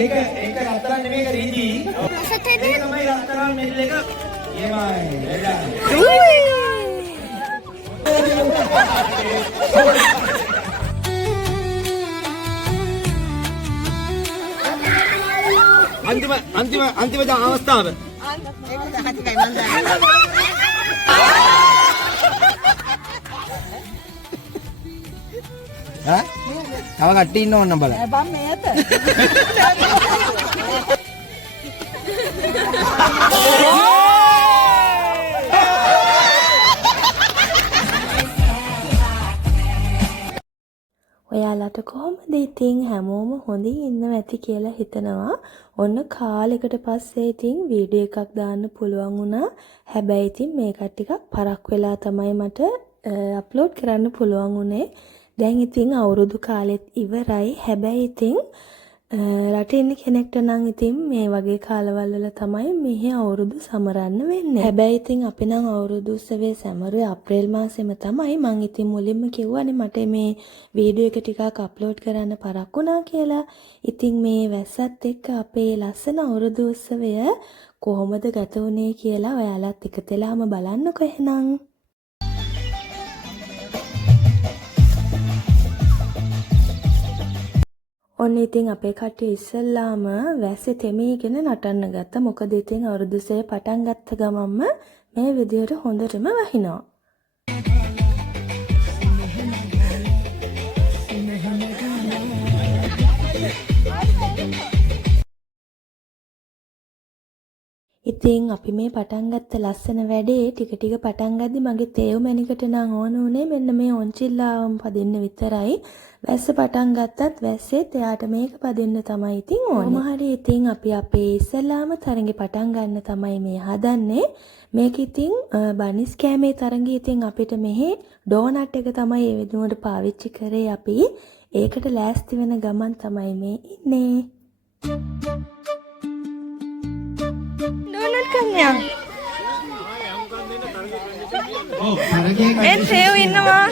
ඒක රත්තරන් නෙමෙයි ඒක රීදි. ඒක තමයි රත්තරන් මෙල් එක. එමයි. අන්තිම අවස්ථාව. ඈ? තව කට්ටිය ඉන්න ඕන බලන්න. බම් මේත. ඔයාලට කොහොමද ඉතින් හැමෝම හොඳින් ඉන්නව ඇති කියලා හිතනවා. ඔන්න කාලෙකට පස්සේ ඉතින් වීඩියෝ එකක් දාන්න පුළුවන් වුණා. හැබැයි ඉතින් මේක ටිකක් පරක් වෙලා තමයි මට අප්ලෝඩ් කරන්න පුළුවන් වුණේ. දැන් ඉතින් අවුරුදු කාලෙත් ඉවරයි. හැබැයි ඉතින් රටේ ඉන්න කෙනෙක්ට නම් ඉතින් මේ වගේ කාලවල වල තමයි මෙහි අවුරුදු සමරන්න වෙන්නේ. හැබැයි ඉතින් අපි නම් අවුරුදු උත්සවයේ සමරුවේ අප්‍රේල් මාසෙම තමයි. මං ඉතින් මුලින්ම කිව්වනේ මට මේ වීඩියෝ එක ටිකක් අප්ලෝඩ් කරන්න පරක් වුණා කියලා. ඉතින් මේ වැස්සත් එක්ක අපේ ලස්සන අවුරුදු උත්සවය කොහොමද ගත වුනේ කියලා ඔයාලත් එකතෙලාම බලන්නකෝ එහෙනම්. ඔන්න ඉතින් අපේ කට්ටිය ඉස්සල්ලාම වැස්සේ තෙමීගෙන නටන්න ගත්තා. මොකද ඉතින් අවුරුදුසේ පටන් ගත්ත ගමන්ම මේ විදියට හොඳටම වහිනවා. ඉතින් අපි මේ පටන් ගත්ත ලස්සන වැඩේ ටික ටික පටන් ගද්දි මගේ තේව් මැණිකට නම් ඕන උනේ මෙන්න මේ ඔන්චිල්ලාවම පදින්න විතරයි. වැස්ස පටන් ගත්තත් වැස්සෙත් එයාට මේක පදින්න තමයි ඉතින් ඕනේ. කොහොම හරි ඉතින් අපි අපේ ඉස්සලාම තරඟේ පටන් ගන්න තමයි මේ හදන්නේ. මේක ඉතින් බනිස් කෑමේ තරඟේ ඉතින් අපිට මෙහි ඩෝනට් එක තමයි ඒ වෙනුවට පාවිච්චි කරේ අපි. ඒකට ලෑස්ති වෙන ගමන් තමයි මේ ඉන්නේ. ඩෝනට් කන්නයා. එන් සේව් ඉන්නවා.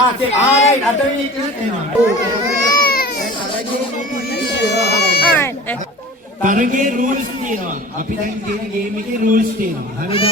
ආරයිට් අතේ ඉන්නවා. තරගේ රූල්ස් තියෙනවා. අපි දැන් කියන ගේම් එකේ රූල්ස් තියෙනවා. හරිද?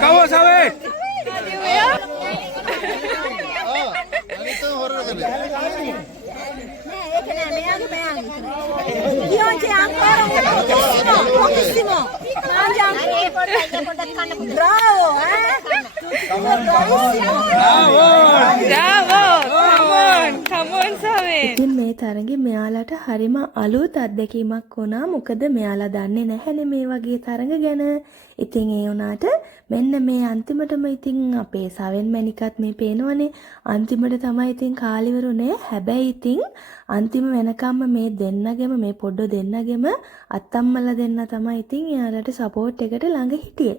Come on, Sabe. Pochissimo. Bravo, Come on, Sabe. ඉතින් මේ තරඟේ මෙයාලට හරිම අලුත් අත්දැකීමක් වුණා. මොකද මෙයාලා දන්නේ නැහැනේ මේ වගේ තරඟ ගැන. ඉතින් ඒ වුණාට මෙන්න මේ අන්තිමටම ඉතින් අපේ සවෙන් මැණිකත් මේ පේනවනේ. අන්තිමට තමයි ඉතින් කාලිවරුනේ. හැබැයි ඉතින් අන්තිම වෙනකම්ම මේ දෙන්නගෙම මේ පොඩ්ඩෝ දෙන්නගෙම අත්තම්මලා දෙන්න තමයි ඉතින් එයාලට සපෝට් එකට ළඟ හිටියේ.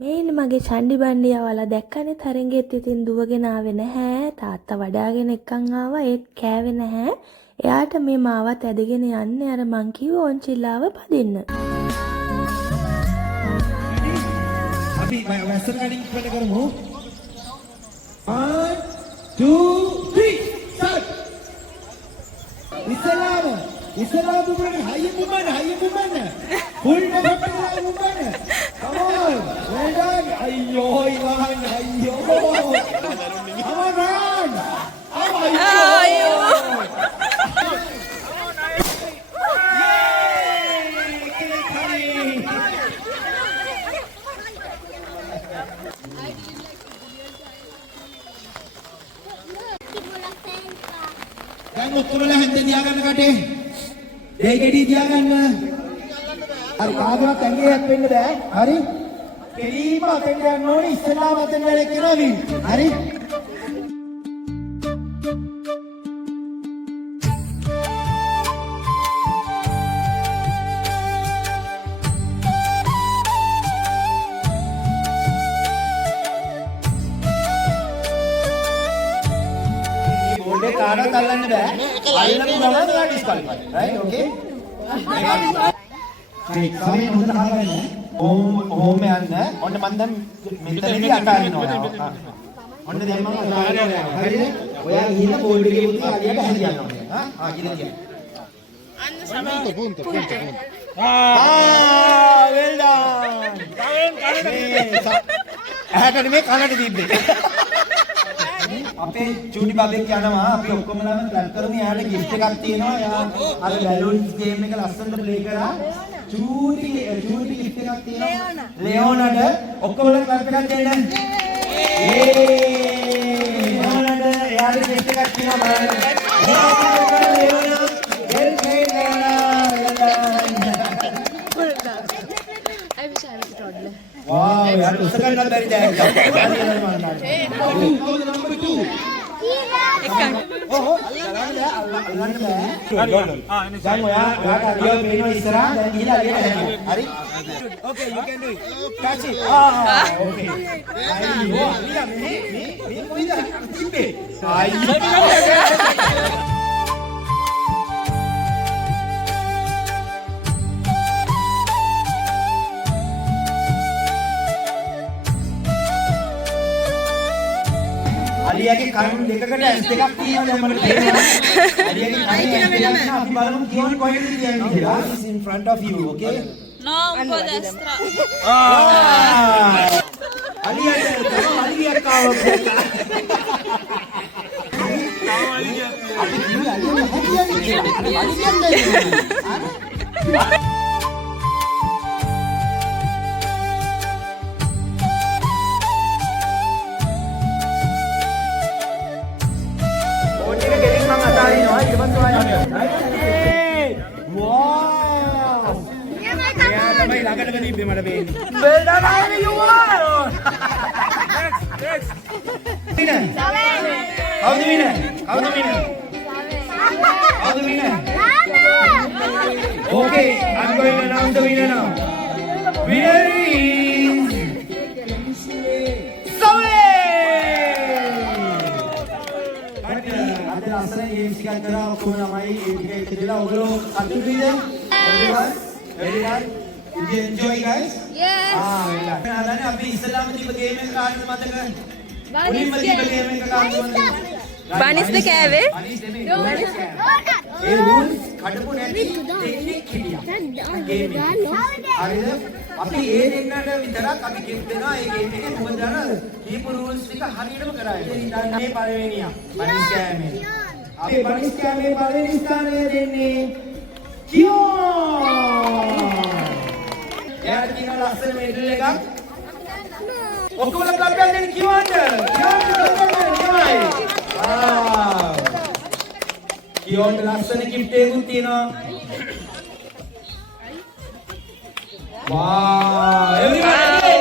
මේන්න මගේ චණ්ඩි බණ්ඩියවලා දැක්කනේ තරංගෙත් ඉතින් දුවගෙන ආවේ නැහැ. තාත්තා වඩාගෙන එක්කන් ආවා ඒත් කෑවේ නැහැ. එයාට මේ මාවත් ඇදගෙන යන්නේ අර මං කිව්ව ඔන්චිල්ලාව පදින්න. අපි වැස්සට කඩින් ඉක්මනට කරමු. 1 2 3 start. ඉස්සලාම බුබුරේ හයිය බුබන්න. full දෙපැත්තට බුබන්න. come on. well done. අයියෝ ඉවහන් අයියෝ. come on run. අයියෝ. දැන් ඔක්කොමලා හැන්ද තියාගන්න කටේ. දෙකෙඩි තියාගන්න. හරි කාදවත් ඇඟේ හැප්පෙන්න බෑ. හරි. කෙලීම අතෙන් යන්න ඕනේ ඉස්සලාම අතෙන් වැඩ කරනවා වින්. හරි. බෝඩේ කාඩක් අල්ලන්න බෑ. අල්ලපු ගමන් ඔයා ඩිස්කවලිෆයි. රයිට් ඕකේ. හරි සමය හොඳට අහගන්න. ඕම යන්න. ඔන්න මම දැන් මෙතනදී අතාරිනවා. ඔන්න දැන් මම අතාරිනවා. හරිද? ඔයා ගිහින් බෝඩ් එකේ මුත් අඩියට හරියන්න ඕනේ. හා ගිහින්. punto. well done. ඇහැට නෙමෙයි කනට තිබ්බේ. අපේ චූටි බබෙක් යනවා අපි ඔක්කොමලම ප්ලෑන් කරමු යාට gift එකක් තියෙනවා යා අර බැලුන්ස් ගේම් එක ලස්සනට ප්ලේ කරා චූටි gift එකක් තියෙනවා ලෙෝනට ඔක්කොමලම ක්ලබ් එකක් දෙන්න ලෙෝනට යාට gift එකක් තියෙනවා wow yaar usakan kal bari jayega number 2 oh allanna bෑ දැන් ඔයාට අලියව පේනවා ඉස්සරහා දැන් ගිහලා අලියට හැදෙන්න හරි okay you can do it catch it okay අයියෝ අලියා මේ කොයිද තිබ්බේ අයියෝ අලියාගේ කන් දෙකකට ඇස් දෙකක් තියෙනවා දැන් මට තේරෙනවා අලියාගේ කන් දෙකක් අපි බලමු කියවන කොහෙද කියන්නේ කියලා is in front of you okay No, un po' destra. අලියාට අලියා කාවක් How the winner? Okay, I'm going to announce the winner now. Winner is Sole! Ada asal game sekian terang aku namai kita jelah oglo satu dia. Everyone, very nice. Did you enjoy guys? Yes. Ada ni api Islam tiba game එක කාටද මතක? මුලින්ම තිබ්බ game එක කාටද මතක? බනිස්ද කෑවේ? බනිස් නෙමෙයි. ඒ rules කඩපු නැති ටෙක්නික් හිටියා. game එක. හරිද? අපි ඒ දෙන්නට විතරක් අපි gift දෙනවා ඒ game එකේ මොකද දන්නවද? කීපු rules ටික හරියටම කරා. ඉතින් මේ පළවෙනියා. බනිස් කෑමේ. අපි බනිස් කෑමේ පළවෙනි ස්ථානය දෙන්නේ කියෝ. එයාට තියෙන ලස්සන මෙඩල් එකක්. ඔක්කොම ක්ලබ් එකෙන් දෙන්න කිව්වද? කිව්වද ලස්සන gift එකක් තියෙනවා. wow everybody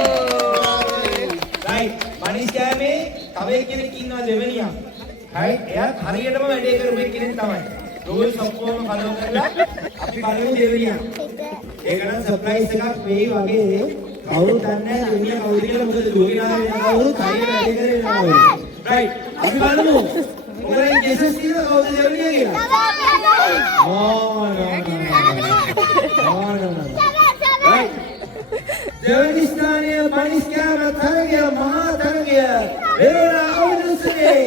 right මනිස් කෑමේ තව කෙනෙක් ඉන්නවා දෙවෙනියා. right එයා හරියටම වැඩේ කරපු කෙනෙක් තමයි. rules ඔක්කොම follow කරලා අපි බලමු දෙවෙනියා. ඒක නම් සර්ප්‍රයිස් එකක් වෙයි වගේ කවුරුත් දන්නේ නැහැ දුනියා කවුද කියලා මොකද දුවගෙන ආවේ කවුරුත් හරියට වැඩ කරේ නැහැ. රයිට්. අපි බලමු. ඔයගොල්ලන් ජෙසස් කියලා කවුද දෙවනියා කියලා? රයිට්. දෙවනි ස්ථානයේ මනිස් කෑම තරගය මහා තරගය වෙරෝනා අවුරුද්දේ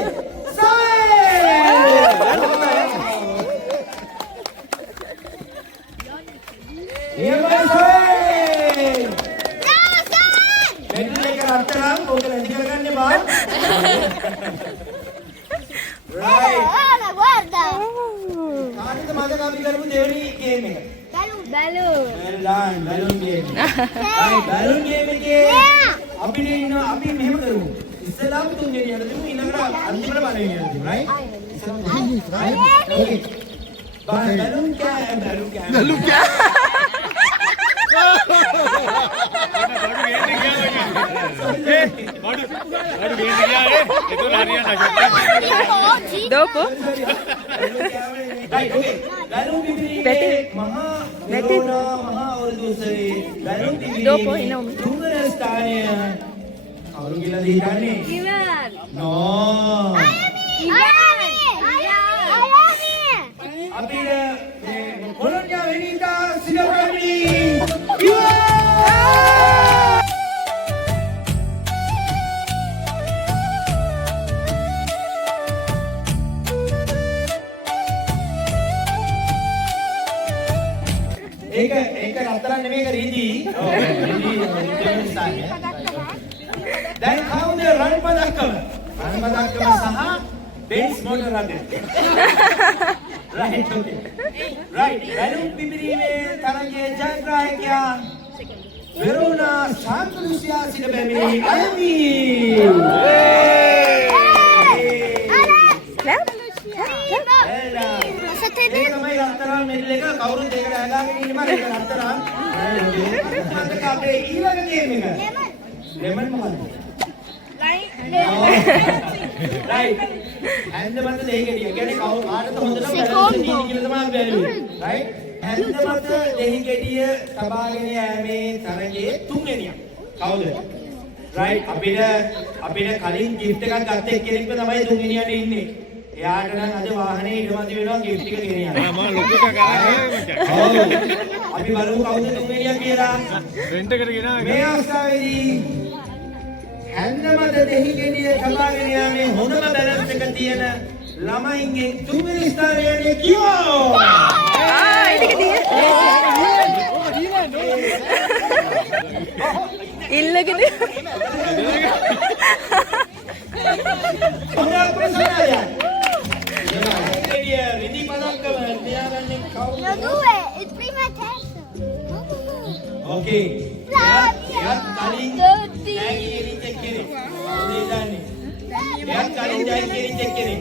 අපි මෙහෙම කරමු. ඉස්සලාම තුන්වෙනි යන දෙමු ඊළඟට අන්තිමට පළවෙනි යන දෙමු. right? Okay. බැලුම් කෑම. Dopo? Right, okay. Balloon bibiri මහා උරුදුසේ balloon bibiri Dopo inom. තුන්වන ස්ථානය කවුරු කියලා දීගන්නේ? Ivan. No. Ivan. අපිට මේ කොලොන්ියා වෙනිදා සිනප්‍රමි ඒක රත්තරන් නෙමෙයි ඒක රීදී. ඔව් රීදී ස්ථානය. දැන් කවුද රන් පදක්කම? රන් පදක්කම සහ බේස් මොටර් රන්. Right, okay. Right, balloon බිබිරීමේ තරගයේ ජයග්‍රාහකයා වෙරෝනා ශාන්තලුසියා සිට බැමි අයමි. ඒ තමයි රත්තරන් මෙඩල් එක කවුරුත් ඒකට අහගාගෙන ඉන්නවා ඒක රත්තරන්. අපේ ඊළඟ ගේම් එක. ලෙමන් මොකද්ද? Right. ඇන්දමත දෙහිගෙඩිය. කියන්නේ කවුරු කාටද හොඳට බැලන්ස් තියෙන්නේ කියලා තමයි අපි බැලුවේ. Right? ඇන්දමත දෙහිගෙඩිය තබාගෙන යෑමේ තරගයේ තුන්වෙනියා. කවුද? Right. අපිට කලින් gift එකක් ගත්ත එක්කෙනෙක්ම තමයි තුන්වෙනියට ඉන්නේ. එයාට නම් අද වාහනේ ඉඩමදි වෙනවා gift එක ගෙන යන්න. මම ලොකු එකක් ගන්නවා අපි බලමු කවුද තුන්වෙනියා කියලා. රෙන්ට් එකට ගෙනාවා. මේ අවස්ථාවේදී හැන්දමද දෙහිගෙඩිය තබාගෙන යන්නේ හොඳම බැලන්ස් එක තියෙන ළමයින්ගේ තුන්වෙනි ස්ථානයේ කියෝ. ඉල්ලගෙන රිදී පදක්කම තියාගන්නේ කවුද? It's prima test. Okay. එයාත් කලින් ජයගිරිච්ච කෙනෙක්. කවුද ඉඳන්නේ? එයාත් කලින් ජයගිරිච්ච කෙනෙක්.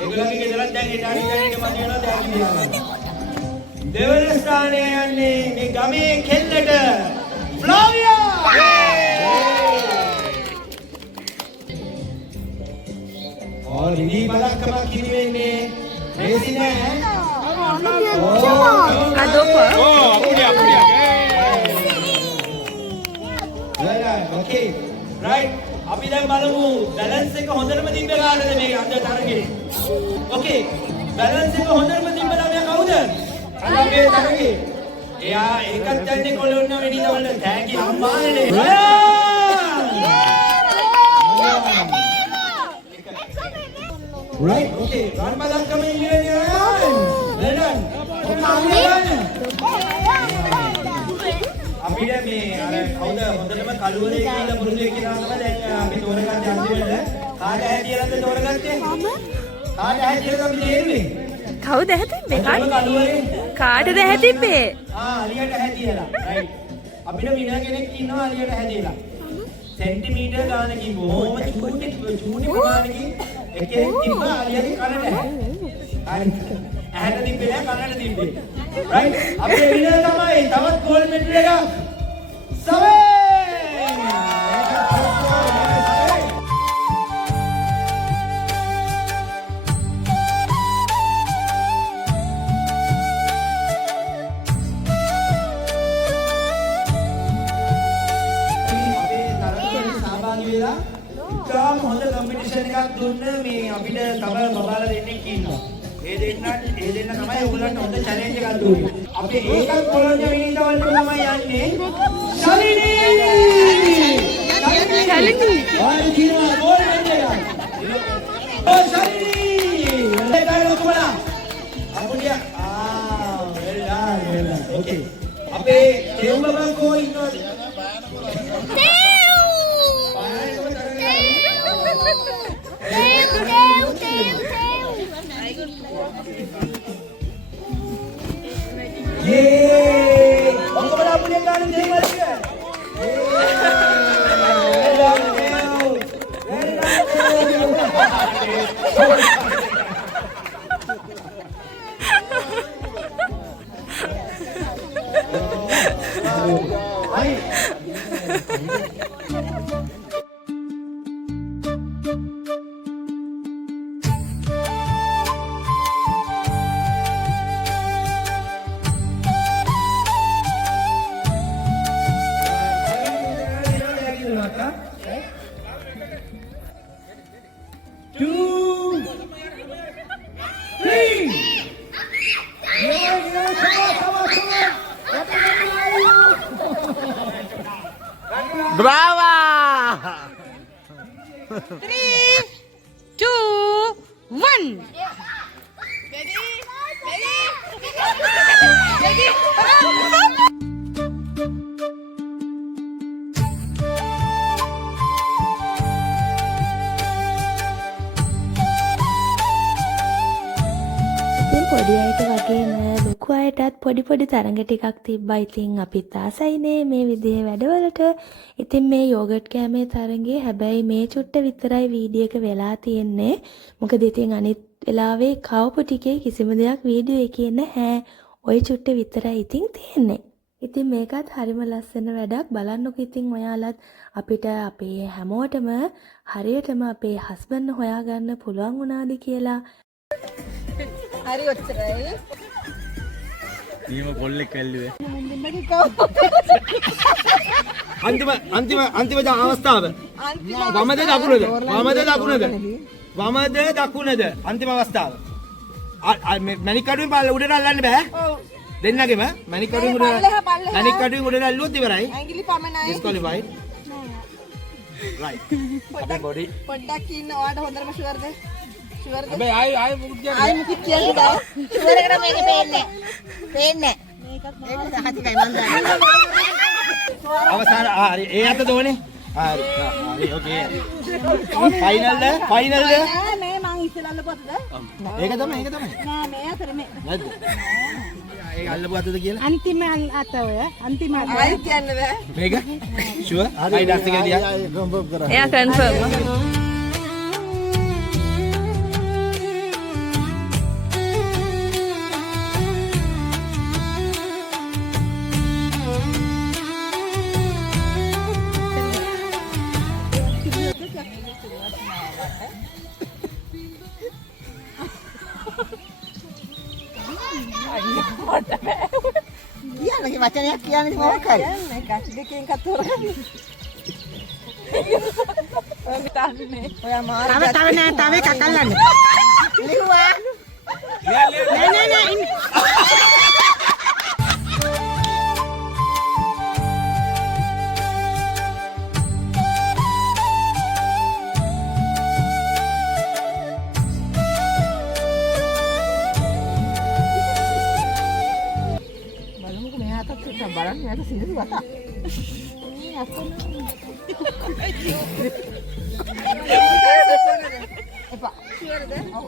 ඒගොල්ලන්ගේ ගෙදරත් දැන් ඉතාලි ජයගිරිච්ච මත වෙනවා දැන් කියනවා. දෙවන ස්ථානයේ යන්නේ මේ ගමේ කෙල්ලට ෆ්ලාවියා. රිදී පදක්කම කිරිවෙන්නේ මේසි නෑ. Adopa. අපුඩිය Okay. Right. අපි දැන් බලමු බැලන්ස් එක හොඳටම තිබ්බ කාටද මේ අද තරගේ. Okay. බැලන්ස් එක හොඳටම තිබ්බ ළමයා කවුද? අද මේ තරගේ. එයා ඒකත් දැන්නේ කොළොන්න වෙඩි දවල්ට තෑගි අම්මානේ. Right. Okay. රන් බදක්කම ඉන්නේ නේද? අපිට මේ අර කවුද හොඳටම කළුවරේ කියලා පුරුදු වෙලා තමයි දැන් අපි තෝරගත්තේ අන්තිමට. කාට හැදියලාද තෝරගත්තේ? කාට හැදියලාද අපි තේරුවේ? කවුද හැදින්නේ? කළුවරේ කාටද හැදින්නේ? අලියට හැදියලා. right. අපිට විනා කෙනෙක් ඉන්නවා අලියට හැදියලා. සෙන්ටිමීටර් ගානකින් බොහොම චූටි ප්‍රමාණකින් එකෙක් තිබ්බා අලියගේ කනට. ඇහැට තිබ්බේ නෑ කනට තිබ්බේ. right. අපේ විනා තමයි තවත් ගෝල් මෙඩල් එක. සවේ! සහභාගී වෙලා ඉතාම හොඳ කම්පිටිෂන් එකක් දුන්න මේ අපිට තව බබාලා දෙන්නෙක් ඉන්නවා. ඒ දෙන්න තමයි ඔයගොල්ලන්ට හොඳ චැලෙන්ජ් එකක් දුන්නේ. අපි ඒකත් කොළොන්‍ය විනිදවලට තමයි යන්නේ. ශලිනී! ආයි කියනවා ගෝල් වෙන්න එක. ඕ ශලිනී! ඒකයි ඔක්කොලා. අපුඩිය well done. Okay. අපේ තෙව් බබා කෝ ඉන්නවද? Yeay! Onko dah punya kan dia Malaysia? Brava! 3, 2, 1. ඉතින් පොඩි අයට වගේම ලොකු අයටත් පොඩි තරඟ ටිකක් තිබ්බා. ඉතින් අපිත් ආසයිනේ මේ විදිහේ වැඩවලට. ඉතින් මේ යෝගට් කෑමේ තරඟේ හැබැයි මේ චුට්ට විතරයි වීඩියෝ එක වෙලා තියෙන්නේ. මොකද ඉතින් අනිත් වෙලාවේ කවපු ටිකේ කිසිම දෙයක් වීඩියෝ එකේ නැහැ. ওই චුට්ට විතරයි ඉතින් තියෙන්නේ. ඉතින් මේකත් හරිම ලස්සන වැඩක්. බලන්නකෝ ඉතින් ඔයාලත් අපිට අපේ හැමෝටම හරියටම අපේ හස්බන්ඩ් හොයාගන්න පුළුවන් වුණාද කියලා. හරි ඔච්චරයි. ඊම කොල්ලෙක් ඇල්ලුවේ. අන්තිම අවස්ථාව. වමද දකුණද? වමද දකුණද? අන්තිම අවස්ථාව. මැණික් කඩුවෙන් පාල උඩට අල්ලන්න බෑ. ඔව්. දෙන්නගෙම මැණික් කඩුවෙන් උඩට මැණික් කඩුවෙන් උඩට ඇල්ලුවොත් ඉවරයි. ඇඟිලි පමණයි. ඩිස්ක්වොලිෆයිඩ්. රයිට්. අපේ බොඩි පොඩ්ඩක් ඉන්න ඔයාලට හොඳටම ෂුවර්ද? ෂුවර්ද? හැබැයි ආයි මුකුත් කියන්නේ ආයි මුකුත් කියන්නේ බෑ. ෂුවර් එකට මේක පේන්නේ. මේකත් හතිකයි මන් දන්නේ. අවසාන හරි ඒ අත දෝනේ. හරි ඕකේ. ෆයිනල්ද? නෑ මේ මං ඉස්සෙල්ලා අල්ලපුවද? ඒක තමයි. නෑ මේ අතර මේ. නැද්ද? ඒක අල්ලපු අතද කියලා? අන්තිම අත ඔය. අන්තිම අත. ආයි කියන්න බෑ. මේක? ෂුවර්? හරි ඩස් එක දිහා. එයා කන්ෆර්ම්. ඊයන්ගේ වචනයක් කියන්නේ මොකක් හරි. මේ කට් දෙකෙන් කතෝරන්නේ. ඔය මිතාන්නේ. ඔය මාර. තව නෑ තව එකක් අල්ලන්න. ලිව්වා. නෑ. බලන්න යාට සිරිදු වතා. මේ අතන. එපා. ෂුවර්ද? ඔව්.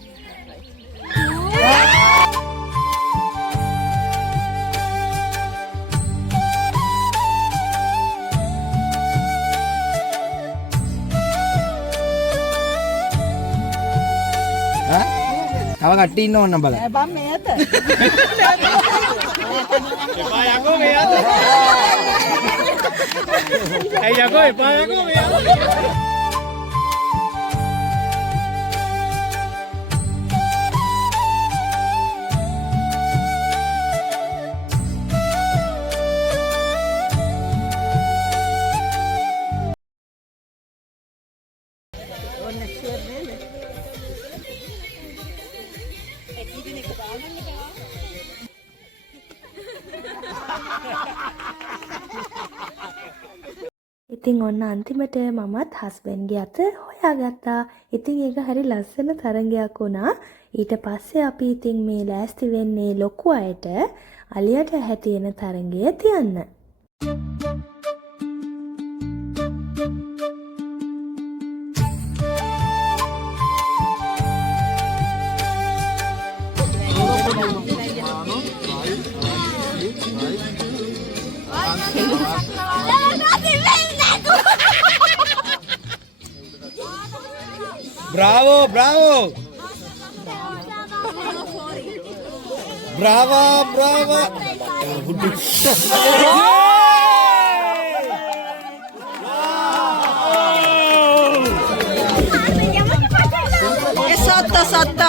තව කට්ටිය ඉන්න ඕන නම් බලන්න. බම් මේ අත. එපා යකෝ මේ අත. ඇයි යකෝ එපා යකෝ මේ අත. ඉතින් ඔන්න අන්තිමට මමත් හස්බන්ඩ්ගේ අත හොයාගත්තා. ඉතින් ඒක හරි ලස්සන තරඟයක් වුණා. ඊට පස්සේ අපි ඉතින් මේ ලෑස්ති වෙන්නේ ලොකු අයට අලියට හැටියෙන තරඟය තියන්න. Bravo, bravo. Bravo, bravo. Sotto.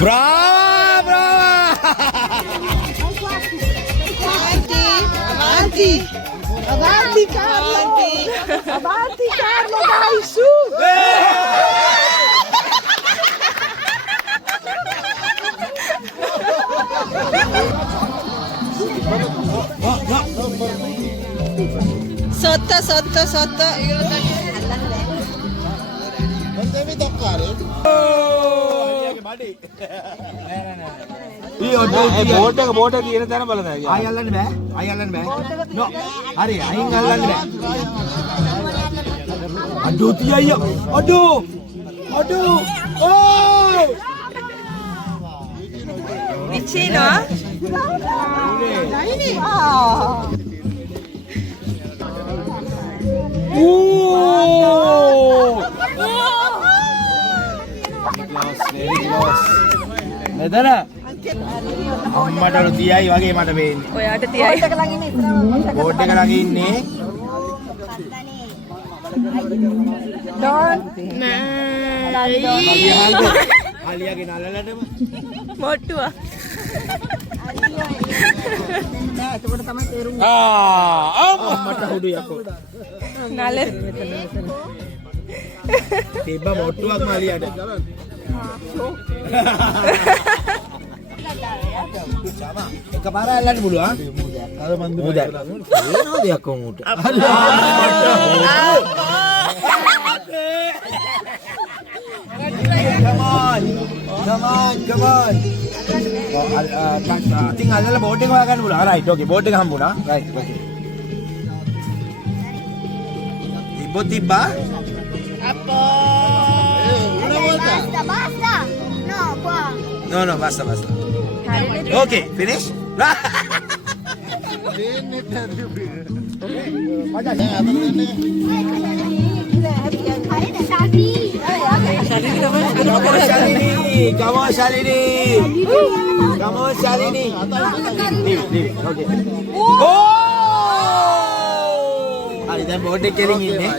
Bravo, bravo. Avanti Carlo, dai su! Sotto. Non devi toccare. Board එක කියන තැන බලන්න. ආය අල්ලන්න බෑ. නෝ. හරි අයින් අල්ලන්න බෑ. අඩෝ තියයි. අඩෝ. ඕ! Vicino? මෙතන අම්මට තියයි වගේ මට පේන්නේ. ඔයාට තියයි. බෝඩ් එක ළඟ ඉන්නේ. අලියාගේ නලලටම මොට්ටුවා. අම්මට හුඩු යකෝ. නල. තිබ්බ මොට්ටුවක්ම අලියට. එකපාර අල්ලන්න පුළුවන්. අර මන් දුන්නා. මොනවද යකෝ උට. Come on. ඉතින් අල්ලලා බෝඩ් එක හොයාගන්න පුළුවන්. රයිට් ඕකේ බෝඩ් එක හම්බුණා. රයිට් ඕකේ. තිබ්බා. Basta. No, qua. No, basta. Okay, finish. Come on, Shalini. Leave. Okay. Oh! Ari දැන් බෝඩ් එක කෙලින් ඉන්නේ.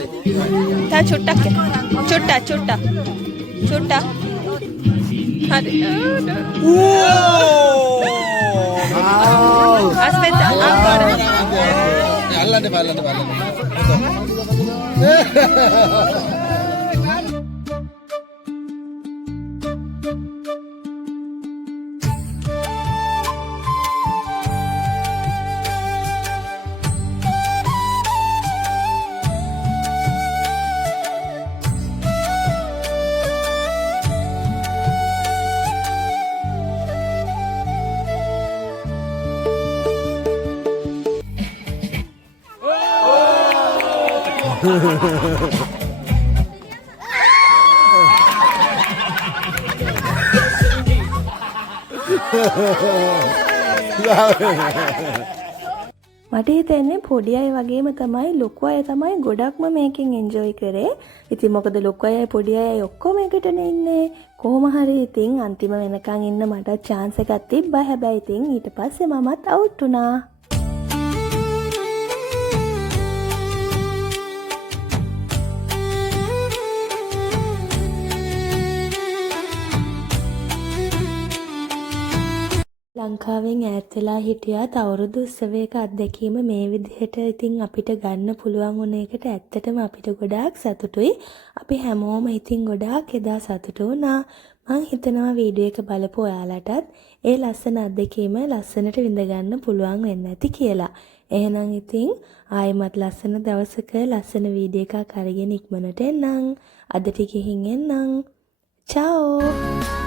තා චුට්ටක්. හරි. Wow! Aspetta, ancora. අල්ලන්න බලන්න. මට හිතෙන්නේ පොඩි අය වගේම තමයි ලොකු අය තමයි ගොඩක්ම මේකෙන් එන්ජොයි කරේ. ඉතින් මොකද ලොකු අය පොඩි අය ඔක්කොම එකටනේ ඉන්නේ. කොහොම හරි ඉතින් අන්තිම වෙනකන් ඉන්න මට chance එකක් තිබ්බා. හැබැයි ඉතින් ඊට පස්සේ මමත් අවුට් වුණා. ලංකාවෙන් ඈත් වෙලා හිටියත් අවුරුදු උත්සවයක අත්දැකීම මේ විදිහට ඉතින් අපිට ගන්න පුළුවන් වුණ එකට ඇත්තටම අපිට ගොඩාක් සතුටුයි. අපි හැමෝම ඉතින් ගොඩාක් එදා සතුටු වුණා. මං හිතනවා වීඩියෝ එක බලපු ඔයාලටත් ඒ ලස්සන අත්දැකීම ලස්සනට විඳ ගන්න පුළුවන් වෙන්න ඇති කියලා. එහෙනම් ඉතින් ආයෙමත් ලස්සන දවසක ලස්සන වීඩියෝ එකක් අරගෙන ඉක්මනට එන්නම්. අදට ගිහින් එන්නම්. චාෝ.